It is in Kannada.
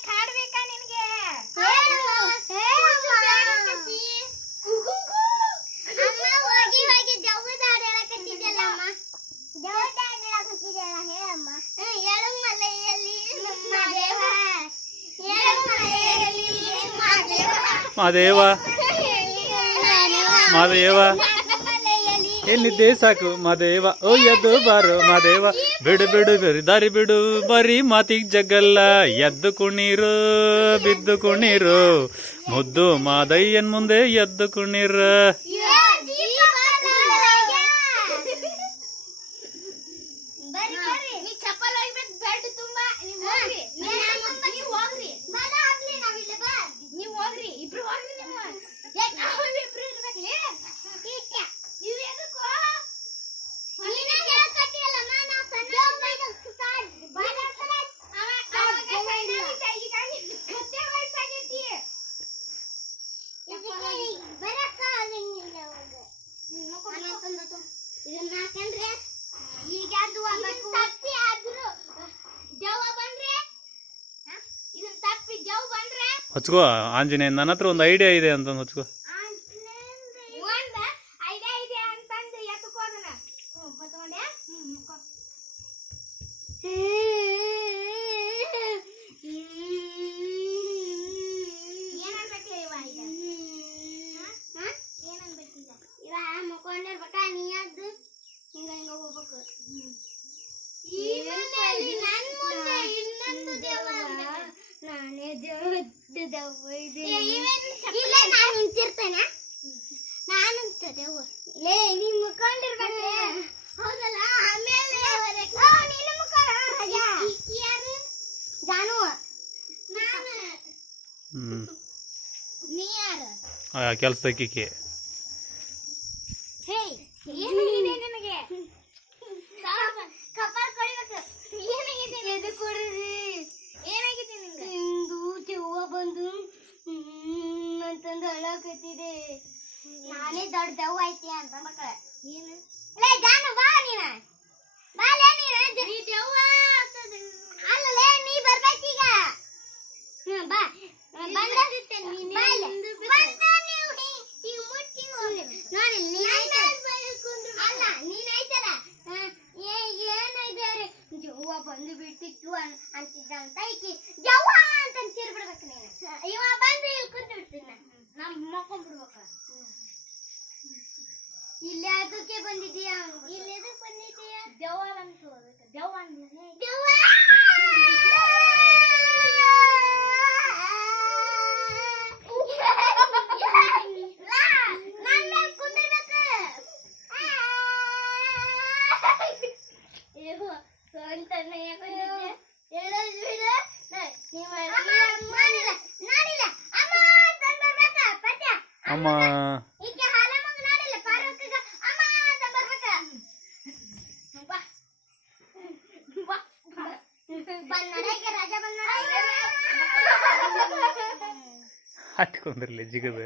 ಕಾಡ್ಬೇಕಾ ನಿನ್ಗೆ ಮಾದೇವ ಮಾದೇವ ಏನಿದ್ದೆ ಸಾಕು ಮಾದೇವ ಓ ಎದ್ದು ಬಾರು ಮಾದೇವ ಬಿಡು ಬಿಡು ದಾರಿ ಬಿಡು ಬರೀ ಮಾತಿಗ್ ಜಗ್ಗಲ್ಲ ಎದ್ದು ಕುಣೀರು ಬಿದ್ದು ಕುಣೀರು ಮುದ್ದು ಮಾದಯ್ಯನ್ ಮುಂದೆ ಎದ್ದು ಕುಣೀರ ಹಚ್ಕೋ ಆಂಜನೇಯ ನನ್ನ ಹತ್ರ ಒಂದು ಐಡಿಯಾ ಇದೆ ಅಂತ ಹಚ್ಕೋ ಕೆಲ್ಸದಕ್ಕೆ ಬಂದು ಅಂತಂದು ಅಳಕತ್ತಿದೆ ನಾನೇ ದೊಡ್ಡ ದೆವ್ವ ಐತಿ ಅಂತ ಮಕ್ಕಳ ಏನು ಜಾನು ಬಾ ನೀನ ಬಾಲೇ ನೀ ದೆವ್ವ ಅಲ್ಲಲೇ ನೀ ಬರ್ಬೇಕೀಗ ಬಾ ಬಂದಿತ್ತೆ ನೀನು ಅಲ್ಲ ನೀನೈತಲ್ಲ ಏನಾಯ್ತಾರೆ ಜವ್ವ ಬಂದು ಬಿಟ್ಟಿತ್ತು ಅಂತಿದ್ದಂತ ಈಕಿ ಜವ್ವ ಅಂತ ತಿರ್ಬಿಡ್ಬೇಕು ನೀನು ಇವ ಬಂದು ಇಲ್ಲಿ ಕುಂತು ಬಿಡ್ತೀನಿ ನಮ್ ಮಕ್ಕೊಂಡ್ಬಿಡ್ಬೇಕು ಇಲ್ಲಿ ಅದಕ್ಕೆ ಬಂದಿದ್ದೀಯಾ ಇಲ್ಲಿ ಎದಕ್ಕೆ ಬಂದಿದ್ದೀಯಾ ದೆವ್ವ ಅಂತ ದೆವ್ವ ಅಂದ್ರೆ ದೆವ್ವ ಅಮ್ಮ ಹತ್ಕೊಂಡ್ರಲ್ಲ ಜಿಗದ